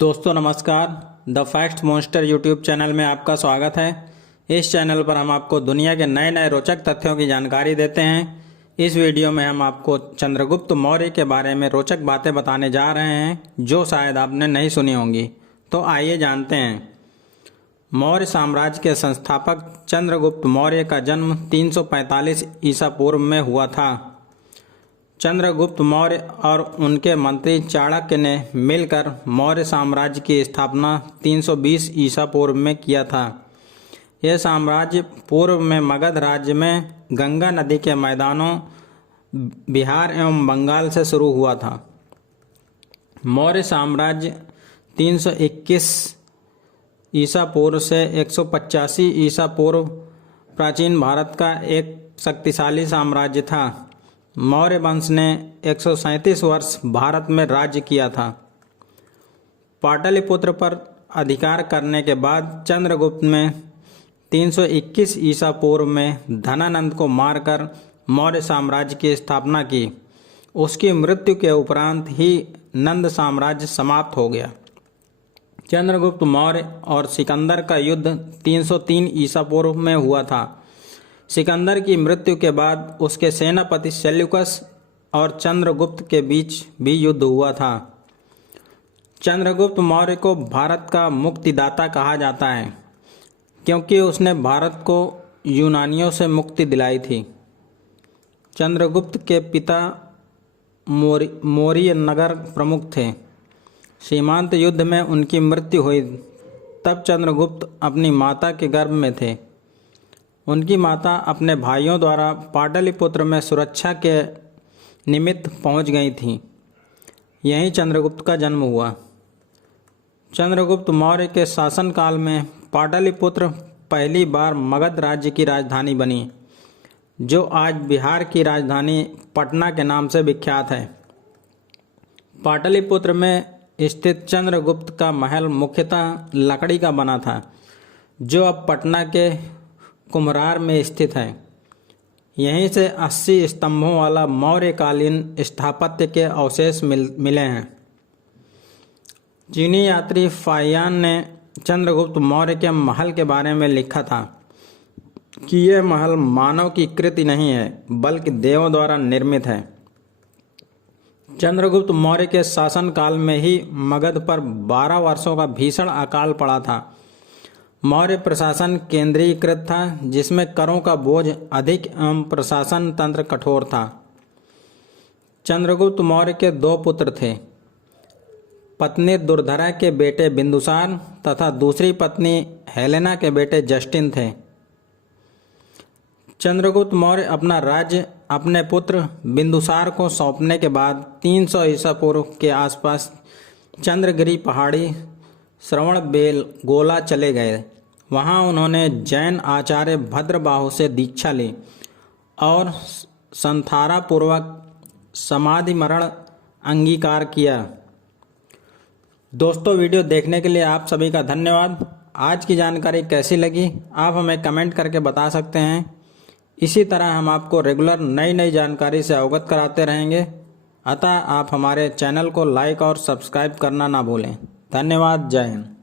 दोस्तों नमस्कार। The fact monster YouTube channel में आपका स्वागत है। इस चैनल पर हम आपको दुनिया के नए नए रोचक तथ्यों की जानकारी देते हैं। इस वीडियो में हम आपको चंद्रगुप्त मौर्य के बारे में रोचक बातें बताने जा रहे हैं जो शायद आपने नहीं सुनी होंगी। तो आइए जानते हैं। मौर्य साम्राज्य के संस्थापक चंद्रगुप्त मौर्य का जन्म 345 ईसा पूर्व में हुआ था। चंद्रगुप्त मौर्य और उनके मंत्री चाणक्य ने मिलकर मौर्य साम्राज्य की स्थापना 320 ईसा पूर्व में किया था। यह साम्राज्य पूर्व में मगध राज्य में गंगा नदी के मैदानों बिहार एवं बंगाल से शुरू हुआ था। मौर्य साम्राज्य 321 ईसा पूर्व से 185 ईसा पूर्व प्राचीन भारत का एक शक्तिशाली साम्राज्य था। मौर्य वंश ने 137 वर्ष भारत में राज्य किया था। पाटलिपुत्र पर अधिकार करने के बाद चंद्रगुप्त ने 321 ईसा पूर्व में धनानंद को मारकर मौर्य साम्राज्य की स्थापना की। उसकी मृत्यु के उपरांत ही नंद साम्राज्य समाप्त हो गया। चंद्रगुप्त मौर्य और सिकंदर का युद्ध 303 ईसा पूर्व में हुआ था। सिकंदर की मृत्यु के बाद उसके सेनापति सेल्यूकस और चंद्रगुप्त के बीच भी युद्ध हुआ था। चंद्रगुप्त मौर्य को भारत का मुक्तिदाता कहा जाता है क्योंकि उसने भारत को यूनानियों से मुक्ति दिलाई थी। चंद्रगुप्त के पिता मौर्य नगर प्रमुख थे। सीमांत युद्ध में उनकी मृत्यु हुई तब चंद्रगुप्त अपनी माता के गर्भ में थे। उनकी माता अपने भाइयों द्वारा पाटलिपुत्र में सुरक्षा के निमित्त पहुंच गई थीं। यहीं चंद्रगुप्त का जन्म हुआ। चंद्रगुप्त मौर्य के शासनकाल में पाटलिपुत्र पहली बार मगध राज्य की राजधानी बनी, जो आज बिहार की राजधानी पटना के नाम से विख्यात है। पाटलिपुत्र में स्थित चंद्रगुप्त का महल मुख्यतः लकड़ी का बना था, जो अब पटना के कुम्हरार में स्थित है। यहीं से 80 स्तंभों वाला मौर्यकालीन स्थापत्य के अवशेष मिले हैं। चीनी यात्री फाहियान ने चंद्रगुप्त मौर्य के महल के बारे में लिखा था कि यह महल मानव की कृति नहीं है बल्कि देवों द्वारा निर्मित है। चंद्रगुप्त मौर्य के शासनकाल में ही मगध पर 12 वर्षों का भीषण अकाल पड़ा था। मौर्य प्रशासन केंद्रीकृत था, जिसमें करों का बोझ अधिक एवं प्रशासन तंत्र कठोर था। चंद्रगुप्त मौर्य के 2 पुत्र थे। पत्नी दुर्धरा के बेटे बिंदुसार तथा दूसरी पत्नी हेलेना के बेटे जस्टिन थे। चंद्रगुप्त मौर्य अपना राज्य अपने पुत्र बिंदुसार को सौंपने के बाद 300 ईसा पूर्व के आसपास चंद्रगिरी पहाड़ी श्रवणबेलगोला चले गए। वहां उन्होंने जैन आचार्य भद्रबाहु से दीक्षा ली और संथारा पूर्वक समाधि मरण अंगीकार किया। दोस्तों, वीडियो देखने के लिए आप सभी का धन्यवाद। आज की जानकारी कैसी लगी आप हमें कमेंट करके बता सकते हैं। इसी तरह हम आपको रेगुलर नई नई जानकारी से अवगत कराते रहेंगे, अतः आप हमारे चैनल को लाइक और सब्सक्राइब करना ना भूलें। धन्यवाद। जय हिंद।